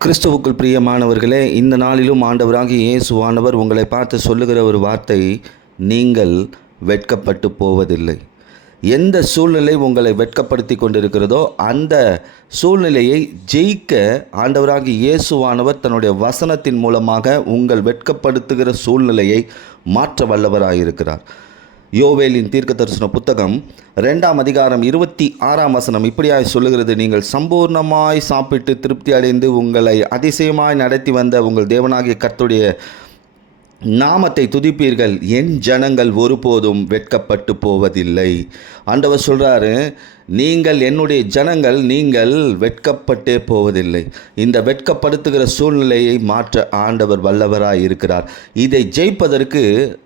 கிறிஸ்துவுக்குள் பிரியமானவர்களே, இந்த நாளிலும் ஆண்டவராகிய இயேசுவானவர் உங்களை பார்த்து சொல்லுகிற ஒரு வார்த்தை, நீங்கள் வெட்கப்பட்டு போவதில்லை. எந்த சூழ்நிலை உங்களை வெட்கப்படுத்தி கொண்டிருக்கிறதோ அந்த சூழ்நிலையை ஜெயிக்க ஆண்டவராகிய இயேசுவானவர் தன்னுடைய வசனத்தின் மூலமாக உங்கள் வெட்கப்படுத்துகிற சூழ்நிலையை மாற்ற வல்லவராயிருக்கிறார். யோவேலின் தீர்க்க தரிசன புத்தகம் 2ஆம் அதிகாரம் 26ஆம் வசனம் இப்படியாய் சொல்லுகிறது, நீங்கள் சம்பூர்ணமாய் சாப்பிட்டு திருப்தி அடைந்து உங்களை அதிசயமாய் நடத்தி வந்த உங்கள் தேவனாகிய கர்த்தருடைய நாமத்தை துதிப்பீர்கள், என் ஜனங்கள் ஒருபோதும் வெட்கப்பட்டு போவதில்லை. ஆண்டவர் சொல்கிறாரு, நீங்கள் என்னுடைய ஜனங்கள், நீங்கள் வெட்கப்பட்டே போவதில்லை. இந்த வெட்கப்படுத்துகிற சூழ்நிலையை மாற்ற ஆண்டவர் வல்லவராய் இருக்கிறார். இதை ஜெயிப்பதற்கு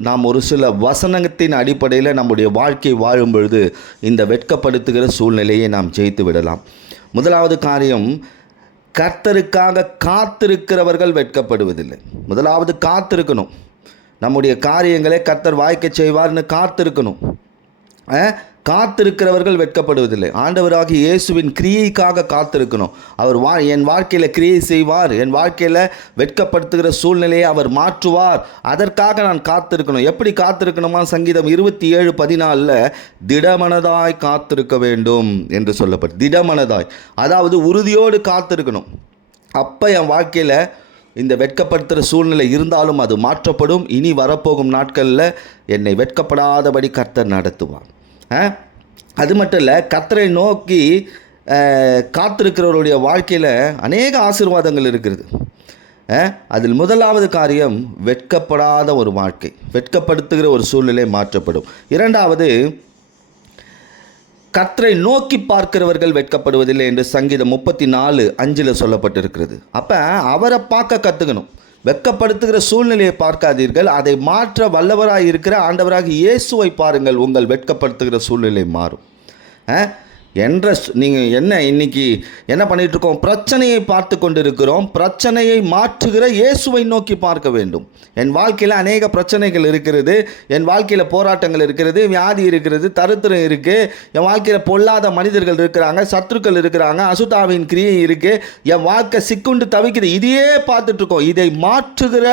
நாம் ஒரு சில வசனத்தின் அடிப்படையில் நம்முடைய வாழ்க்கை வாழும் பொழுது இந்த வெட்கப்படுத்துகிற சூழ்நிலையை நாம் ஜெயித்து விடலாம். முதலாவது காரியம், கர்த்தருக்காக காத்திருக்கிறவர்கள் வெட்கப்படுவதில்லை. முதலாவது காத்திருக்கணும். நம்முடைய காரியங்களை கர்த்தர் வாய்க்க செய்வார்னு காத்திருக்கணும். காத்திருக்கிறவர்கள் வெட்கப்படுவதில்லை. ஆண்டவராகிய இயேசுவின் கிரியைக்காக காத்திருக்கணும். அவர் என் வாழ்க்கையில் கிரியை செய்வார், என் வாழ்க்கையில் வெட்கப்படுத்துகிற சூழ்நிலையை அவர் மாற்றுவார், அதற்காக நான் காத்திருக்கணும். எப்படி காத்திருக்கணுமா? சங்கீதம் 27:14 திடமனதாய் காத்திருக்க வேண்டும் என்று சொல்லப்பட்டு, திடமனதாய், அதாவது உறுதியோடு காத்திருக்கணும். அப்போ என் வாழ்க்கையில் இந்த வெட்கப்படுத்துகிற சூழ்நிலை இருந்தாலும் அது மாற்றப்படும். இனி வரப்போகும் நாட்களில் என்னை வெட்கப்படாதபடி கர்த்தர் நடத்துவார். அது மட்டும் இல்லை, கர்த்தரை நோக்கி காத்திருக்கிறவருடைய வாழ்க்கையில் அநேக ஆசீர்வாதங்கள் இருக்கிறது. அதில் முதலாவது காரியம், வெட்கப்படாத ஒரு வாழ்க்கை, வெட்கப்படுத்துகிற ஒரு சூழ்நிலை மாற்றப்படும். இரண்டாவது, கர்த்தரை நோக்கி பார்க்கிறவர்கள் வெட்கப்படுவதில்லை என்று சங்கீதம் 34:5 சொல்லப்பட்டிருக்கிறது. அப்போ அவரை பார்க்க கற்றுக்கணும். வெட்கப்படுத்துகிற சூழ்நிலையை பார்க்காதீர்கள், அதை மாற்ற வல்லவராக இருக்கிற ஆண்டவராக இயேசுவை பாருங்கள், உங்கள் வெட்கப்படுத்துகிற சூழ்நிலை மாறும். நீங்கள் இன்னைக்கு என்ன பண்ணிகிட்ருக்கோம்? பிரச்சனையை பார்த்து கொண்டு இருக்கிறோம். பிரச்சனையை மாற்றுகிற இயேசுவை நோக்கி பார்க்க வேண்டும். என் வாழ்க்கையில் அநேக பிரச்சனைகள் இருக்கிறது, என் வாழ்க்கையில் போராட்டங்கள் இருக்கிறது, வியாதி இருக்கிறது, தரித்திரம் இருக்குது, என் வாழ்க்கையில் பொல்லாத மனிதர்கள் இருக்கிறாங்க, சத்துருக்கள் இருக்கிறாங்க, அசுத்தாவின் கிரியை இருக்குது, என் வாழ்க்கை சிக்குண்டு தவிக்குது. இதையே பார்த்துட்ருக்கோம். இதை மாற்றுகிற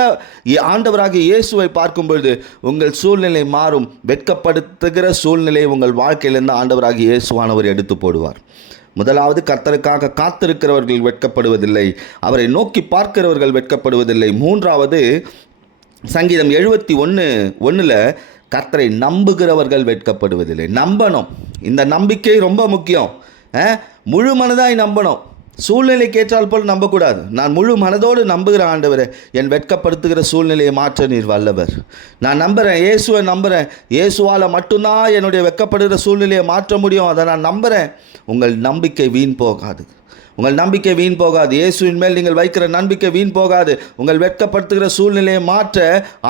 ஆண்டவராகிய இயேசுவை பார்க்கும் பொழுது உங்கள் சூழ்நிலை மாறும். வெட்கப்படுத்துகிற சூழ்நிலை உங்கள் வாழ்க்கையிலிருந்து ஆண்டவராகிய இயேசுவானவர் எடுத்து போடுவார். முதலாவது, கர்த்தருக்காக காத்திருக்கிறவர்கள் வெட்கப்படுவதில்லை, அவரை நோக்கி பார்க்கிறவர்கள் வெட்கப்படுவதில்லை. மூன்றாவது, சங்கீதம் 71:1 கர்த்தரை நம்புகிறவர்கள் வெட்கப்படுவதில்லை. நம்பணும். இந்த நம்பிக்கை ரொம்ப முக்கியம். முழு மனதாய் நம்பணும். சூழ்நிலைக்கு ஏற்றால் போல் நம்பக்கூடாது. நான் முழு மனதோடு நம்புகிற ஆண்டவரே, என் வெட்கப்படுத்துகிற சூழ்நிலையை மாற்ற நீர் வல்லவர். நான் நம்புகிறேன், இயேசுவை நம்புகிறேன். இயேசுவால் மட்டும்தான் என்னுடைய வெட்கப்படுகிற சூழ்நிலையை மாற்ற முடியும். அதை நான் நம்புகிறேன். உங்கள் நம்பிக்கை வீண் போகாது. உங்கள் நம்பிக்கை வீண் போகாது. இயேசுவின் மேல் நீங்கள் வைக்கிற நம்பிக்கை வீண் போகாது. உங்கள் வெட்கப்படுத்துகிற சூழ்நிலையை மாற்ற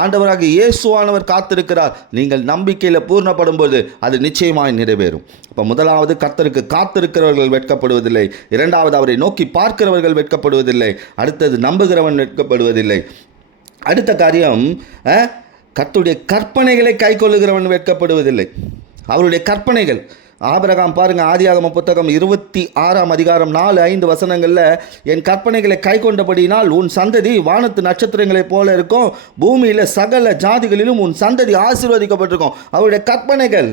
ஆண்டவராக இயேசுவானவர் காத்திருக்கிறார். நீங்கள் நம்பிக்கையில் பூர்ணப்படும் போது அது நிச்சயமாய் நிறைவேறும். இப்போ முதலாவது, கர்த்தருக்கு காத்திருக்கிறவர்கள் வெட்கப்படுவதில்லை. இரண்டாவது, அவரை நோக்கி பார்க்கிறவர்கள் வெட்கப்படுவதில்லை. அடுத்தது, நம்புகிறவன் வெட்கப்படுவதில்லை. அடுத்த காரியம், கர்த்தருடைய கற்பனைகளை கை கொள்ளுகிறவன் வெட்கப்படுவதில்லை. அவருடைய கற்பனைகள், ஆபிரகாம் பாருங்கள், ஆதியாகம புத்தகம் 26ஆம் அதிகாரம் 4-5 வசனங்களில், என் கற்பனைகளை கை கொண்டபடியினால் உன் சந்ததி வானத்து நட்சத்திரங்களைப் போல இருக்கும், பூமியில் சகல ஜாதிகளிலும் உன் சந்ததி ஆசீர்வதிக்கப்பட்டிருக்கும். அவருடைய கற்பனைகள்,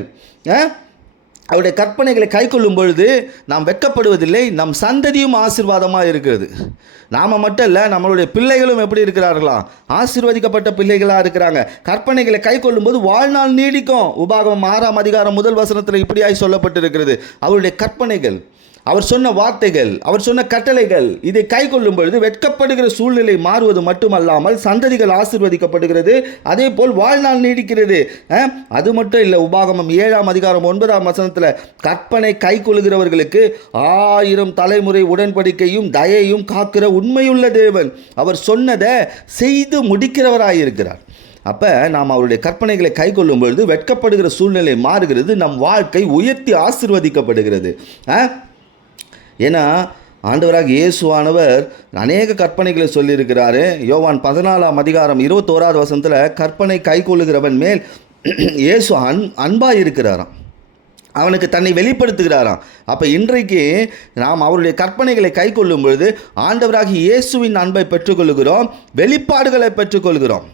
அவருடைய கற்பனைகளை கை கொள்ளும் பொழுது நாம் வெட்கப்படுவதில்லை. நம் சந்ததியும் ஆசீர்வாதமாக இருக்கிறது. நாம் மட்டும் இல்லை, நம்மளுடைய பிள்ளைகளும் எப்படி இருக்கிறார்களா? ஆசீர்வதிக்கப்பட்ட பிள்ளைகளாக இருக்கிறாங்க. கற்பனைகளை கை கொள்ளும்போது வாழ்நாள் நீடிக்கும். உபாகமம் 6ஆம் அதிகாரம் 1 வசனத்தில் இப்படியாய் சொல்லப்பட்டிருக்கிறது. அவருடைய கற்பனைகள், அவர் சொன்ன வார்த்தைகள், அவர் சொன்ன கட்டளைகள், இதை கை கொள்ளும் பொழுது வெட்கப்படுகிற சூழ்நிலை மாறுவது மட்டுமல்லாமல் சந்ததிகள் ஆசீர்வதிக்கப்படுகிறது. அதே போல் வாழ்நாள் நீடிக்கிறது. அது மட்டும் இல்லை, உபாகமம் 7ஆம் அதிகாரம் 9ஆம் வசனத்தில், கற்பனை கை கொள்ளுகிறவர்களுக்கு 1000 தலைமுறை உடன்படிக்கையும் தயையும் காக்கிற உண்மையுள்ள தேவன். அவர் சொன்னதை செய்து முடிக்கிறவராயிருக்கிறார். அப்போ நாம் அவருடைய கற்பனைகளை கை கொள்ளும் பொழுது வெட்கப்படுகிற சூழ்நிலை மாறுகிறது. நம் வாழ்க்கை உயர்த்தி ஆசீர்வதிக்கப்படுகிறது. ஏன்னா ஆண்டவராக இயேசுவானவர் அநேக கற்பனைகளை சொல்லியிருக்கிறாரு. யோவான் 14ஆம் அதிகாரம் 21ஆவது வசனத்தில், கற்பனை கை கொள்ளுகிறவன் மேல் இயேசு அன்பாக இருக்கிறாராம். அவனுக்கு தன்னை வெளிப்படுத்துகிறாராம். அப்போ இன்றைக்கு நாம் அவருடைய கற்பனைகளை கை கொள்ளும் பொழுது ஆண்டவராகிய இயேசுவின் அன்பை பெற்றுக்கொள்கிறோம், வெளிப்பாடுகளை பெற்றுக்கொள்கிறோம்.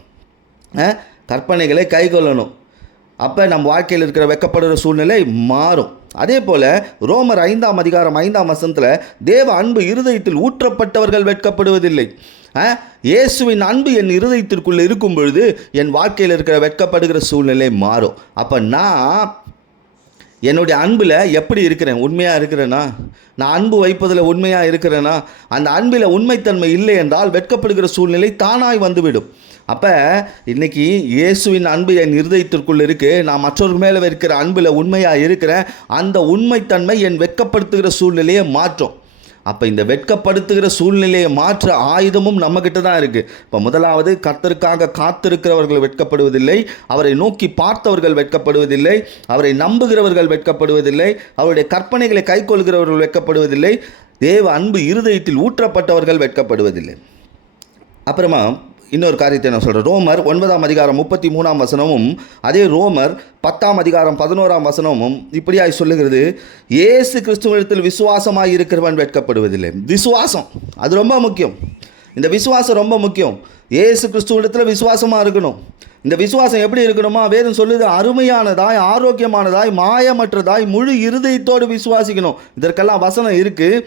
கற்பனைகளை கை கொள்ளணும். அப்போ நம் வாழ்க்கையில் இருக்கிற வெட்கப்படுகிற சூழ்நிலை மாறும். அதே போல் ரோமர் 5ஆம் அதிகாரம் 5ஆம் வசனத்தில் தேவ அன்பு இருதயத்தில் ஊற்றப்பட்டவர்கள் வெட்கப்படுவதில்லை. இயேசுவின் அன்பு என் இருதயத்திற்குள்ளே இருக்கும் பொழுது என் வாழ்க்கையில் இருக்கிற வெட்கப்படுகிற சூழ்நிலை மாறும். அப்போ நான் என்னுடைய அன்பில் எப்படி இருக்கிறேன்? உண்மையாக இருக்கிறேனா? நான் அன்பு வைப்பதில் உண்மையாக இருக்கிறேனா? அந்த அன்பில் உண்மைத்தன்மை இல்லை என்றால் வெட்கப்படுகிற சூழ்நிலை தானாய் வந்துவிடும். அப்போ இன்றைக்கி இயேசுவின் அன்பு என் இருதயத்திற்குள் இருக்குது, நான் மற்றவர்கள் மேலே இருக்கிற அன்பில் உண்மையாக இருக்கிறேன், அந்த உண்மைத்தன்மை என் வெட்கப்படுத்துகிற சூழ்நிலையை மாற்றும். அப்போ இந்த வெட்கப்படுத்துகிற சூழ்நிலையை மாற்ற ஆயுதமும் நம்மக்கிட்ட தான் இருக்குது. இப்போ முதலாவது, கர்த்தருக்காக காத்திருக்கிறவர்கள் வெட்கப்படுவதில்லை, அவரை நோக்கி பார்த்தவர்கள் வெட்கப்படுவதில்லை, அவரை நம்புகிறவர்கள் வெட்கப்படுவதில்லை, அவருடைய கற்பனைகளை கைக்கொள்கிறவர்கள் வெட்கப்படுவதில்லை, தேவ அன்பு இருதயத்தில் ஊற்றப்பட்டவர்கள் வெட்கப்படுவதில்லை. அப்புறமா இன்னொரு காரியத்தை நான் சொல்கிறேன். ரோமர் 9ஆம் அதிகாரம் 33ஆம் வசனமும் அதே ரோமர் 10ஆம் அதிகாரம் 11ஆம் வசனமும் இப்படியாய் சொல்லுகிறது, இயேசு கிறிஸ்துவிடத்தில் விசுவாசமாக இருக்கிறவன் வெட்கப்படுவதில்லை. விசுவாசம் அது ரொம்ப முக்கியம். இந்த விசுவாசம் ரொம்ப முக்கியம். இயேசு கிறிஸ்துவிடத்தில் விசுவாசமாக இருக்கணும். இந்த விசுவாசம் எப்படி இருக்கணுமா? வேதம் சொல்லுது, அருமையானதாய், ஆரோக்கியமானதாய், மாயமற்றதாய், முழு இருதயத்தோடு விசுவாசிக்கணும். இதற்கெல்லாம் வசனம் இருக்குது.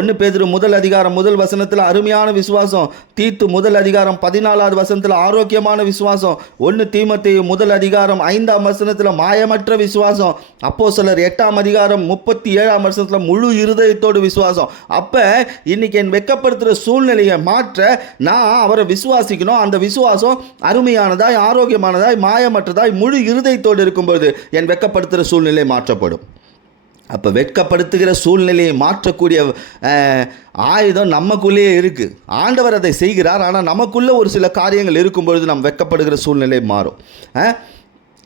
1 பேதுரு 1 அதிகாரம் 1 வசனத்தில் அருமையான விசுவாசம், தீத்து 1 அதிகாரம் 14வது வசனத்தில் ஆரோக்கியமான விசுவாசம், 1 தீமோத்தேயு 1 அதிகாரம் 5ஆம் வசனத்தில் மாயமற்ற விசுவாசம், அப்போஸ்தலர் 8ஆம் அதிகாரம் 37ஆம் வசனத்தில் முழு இருதயத்தோடு விசுவாசம். அப்போ இன்னைக்கு என் வெட்கப்படுத்துகிற சூழ்நிலையை மாற்ற நான் அவரை விசுவாசிக்கணும். அந்த விசுவாசம் அருமையானதாய், ஆரோக்கியமானதாய், மாயமற்றதாய், முழு இருதயத்தோடு இருக்கும்போது என் வெட்கப்படுத்துகிற சூழ்நிலை மாற்றப்படும். அப்போ வெட்கப்படுத்துகிற சூழ்நிலையை மாற்றக்கூடிய ஆயுதம் நமக்குள்ளேயே இருக்குது. ஆண்டவர் அதை செய்கிறார். ஆனால் நமக்குள்ளே ஒரு சில காரியங்கள் இருக்கும்பொழுது நம்ம வெட்கப்படுகிற சூழ்நிலை மாறும்.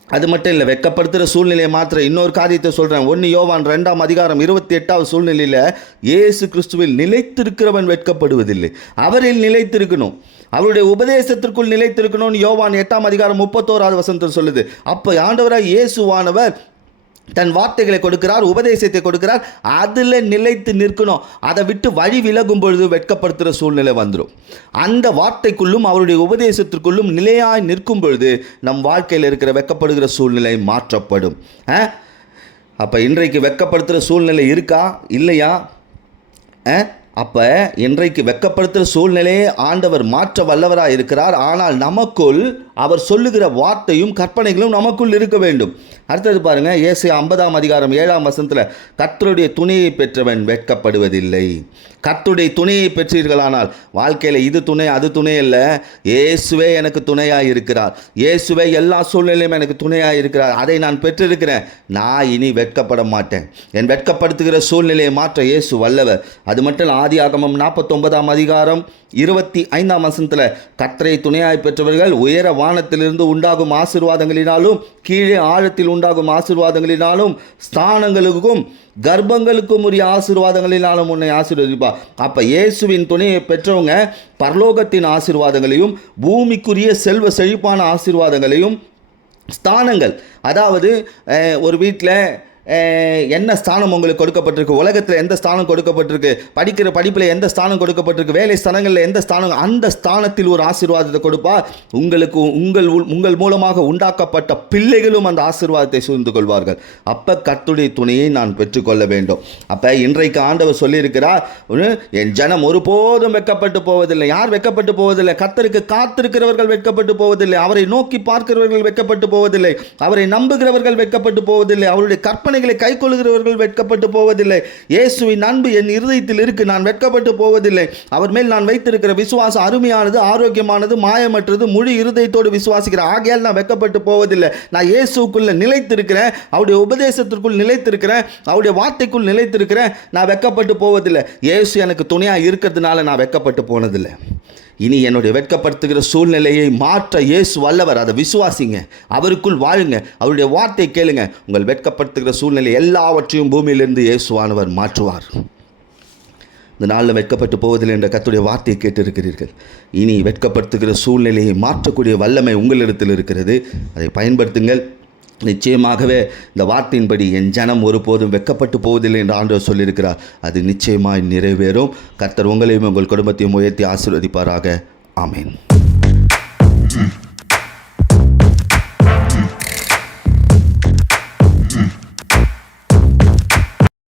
அது மட்டும் இல்லை, வெட்கப்படுத்துகிற சூழ்நிலையை மாத்திர இன்னொரு காரியத்தை சொல்கிறேன். 1 யோவான் 2ஆம் அதிகாரம் 28வது சூழ்நிலையில் இயேசு கிறிஸ்துவில் நிலைத்திருக்கிறவன் வெட்கப்படுவதில்லை. அவரில் நிலைத்திருக்கணும், அவருடைய உபதேசத்திற்குள் நிலைத்திருக்கணும்னு யோவான் 8ஆம் அதிகாரம் 31வது வசனத்தில் சொல்லுது. அப்போ ஆண்டவராக இயேசுவானவர் தன் வார்த்தைகளை கொடுக்கிறார், உபதேசத்தை கொடுக்கிறார், அதில் நிலைத்து நிற்கணும். அதை விட்டு வழி விலகும் பொழுது வெட்கப்படுத்துகிற சூழ்நிலை வந்துடும். அந்த வார்த்தைக்குள்ளும் அவருடைய உபதேசத்திற்குள்ளும் நிலையாய் நிற்கும் பொழுது நம் வாழ்க்கையில் இருக்கிற வெட்கப்படுகிற சூழ்நிலை மாற்றப்படும். அப்போ இன்றைக்கு வெட்கப்படுத்துகிற சூழ்நிலை இருக்கா இல்லையா? அப்போ இன்றைக்கு வெட்கப்படுத்துகிற சூழ்நிலையை ஆண்டவர் மாற்ற வல்லவராக இருக்கிறார். ஆனால் நமக்குள் அவர் சொல்லுகிற வார்த்தையும் கற்பனைகளும் நமக்குள் இருக்க வேண்டும். அடுத்தது பாருங்கள், ஏசாயா 50ஆம் அதிகாரம் 7ஆம் வசனத்தில் கர்த்தருடைய துணையை பெற்றவன் வெட்கப்படுவதில்லை. கர்த்தருடைய துணையை பெற்றீர்களானால் வாழ்க்கையில் இது துணை அது துணை இல்லை, இயேசுவே எனக்கு துணையாக இருக்கிறார், இயேசுவே எல்லா சூழ்நிலையும் எனக்கு துணையாக இருக்கிறார், அதை நான் பெற்றிருக்கிறேன், நான் இனி வெட்கப்பட மாட்டேன். என் வெட்கப்படுத்துகிற சூழ்நிலையை மாற்ற இயேசு வல்லவர். அது மட்டும் ஆதியாகமம் 49ஆம் அதிகாரம் 25ஆம் வசனத்தில் கர்த்தரை துணையாய் பெற்றவர்கள் உயர வானத்திலிருந்து உண்டாகும் ஆசீர்வாதங்களினாலும் கீழே ஆழத்தில் உண்டாகும் ஆசீர்வாதங்களினாலும் ஸ்தானங்களுக்கும் கர்ப்பங்களுக்கும் உரிய ஆசீர்வாதங்களினாலும் உன்னை ஆசீர்வதிப்பார். அப்போ இயேசுவின் துணையை பெற்றவங்க பரலோகத்தின் ஆசீர்வாதங்களையும் பூமிக்குரிய செல்வ செழிப்பான ஆசீர்வாதங்களையும் ஸ்தானங்கள், அதாவது ஒரு வீட்டில் என்ன ஸ்தானம் உங்களுக்கு கொடுக்கப்பட்டிருக்கு, உலகத்தில் எந்த ஸ்தானம் கொடுக்கப்பட்டிருக்கு, படிக்கிற படிப்பில் எந்த ஸ்தானம் கொடுக்கப்பட்டிருக்கு, வேலை ஸ்தானங்களில் எந்த ஸ்தானம், அந்த ஸ்தானத்தில் ஒரு ஆசீர்வாதத்தை கொடுப்பார். உங்களுக்கு உங்கள் மூலமாக உண்டாக்கப்பட்ட பிள்ளைகளும் அந்த ஆசீர்வாதத்தை சூழ்ந்து கொள்வார்கள். அப்போ கர்த்தருடைய துணையை நான் பெற்றுக்கொள்ள வேண்டும். அப்போ இன்றைக்கு ஆண்டவர் சொல்லியிருக்கிறார், என் ஜனம் ஒருபோதும் வெட்கப்பட்டு போவதில்லை. யார் வெட்கப்பட்டு போவதில்லை? கர்த்தருக்கு காத்திருக்கிறவர்கள் வெட்கப்பட்டு போவதில்லை, அவரை நோக்கி பார்க்கிறவர்கள் வெட்கப்பட்டு போவதில்லை, அவரை நம்புகிறவர்கள் வெட்கப்பட்டு போவதில்லை, அவருடைய கற்பனை கை கொள்கிறவர்கள் வெட்கப்பட்டு போவதில்லை. இயேசுவின் அன்பு என் இருதயத்தில் இருக்கு, நான் வெட்கப்பட்டு போவதில்லை. அவர் மேல் நான் வைத்திருக்கிற விசுவாசம் அருமையானது, ஆரோக்கியமானது, மாயமற்றது, முழு இருதயத்தோடு விசுவாசிக்கிறேன். ஆகையால் நான் வெட்கப்பட்டு போவதில்லை. நான் இயேசுக்குள்ள நிலைத்திருக்கிறேன், அவருடைய உபதேசத்திற்குள் நிலைத்திருக்கிறேன், அவருடைய வார்த்தைக்குள் நிலைத்திருக்கிறேன். நான் வெட்கப்பட்டு போவதில்லை. இயேசு எனக்கு துணையாக இருக்கிறதுனால நான் வெட்கப்பட்டு போனதில்லை. இனி என்னுடைய வெட்கப்படுத்துகிற சூழ்நிலையை மாற்ற இயேசு வல்லவர். அதை விசுவாசிங்க, அவருக்குள் வாழுங்க, அவருடைய வார்த்தை கேளுங்க. உங்கள் வெட்கப்படுத்துகிற சூழ்நிலை எல்லாவற்றையும் பூமியிலிருந்து இயேசுவானவர் மாற்றுவார். இந்த நாளில் வெட்கப்பட்டு போவதில்லை என்ற கர்த்தருடைய வார்த்தையை கேட்டிருக்கிறீர்கள். இனி வெட்கப்படுத்துகிற சூழ்நிலையை மாற்றக்கூடிய வல்லமை உங்களிடத்தில் இருக்கிறது. அதை பயன்படுத்துங்கள். நிச்சயமாகவே இந்த வார்த்தையின்படி என் ஜனம் ஒருபோதும் வெட்கப்பட்டு போவதில்லை என்று ஆண்டவர் சொல்லியிருக்கிறார். அது நிச்சயமாய் நிறைவேறும். கர்த்தர் உங்களையும் உங்கள் குடும்பத்தையும் உயர்த்தி ஆசீர்வதிப்பாராக. ஆமேன்.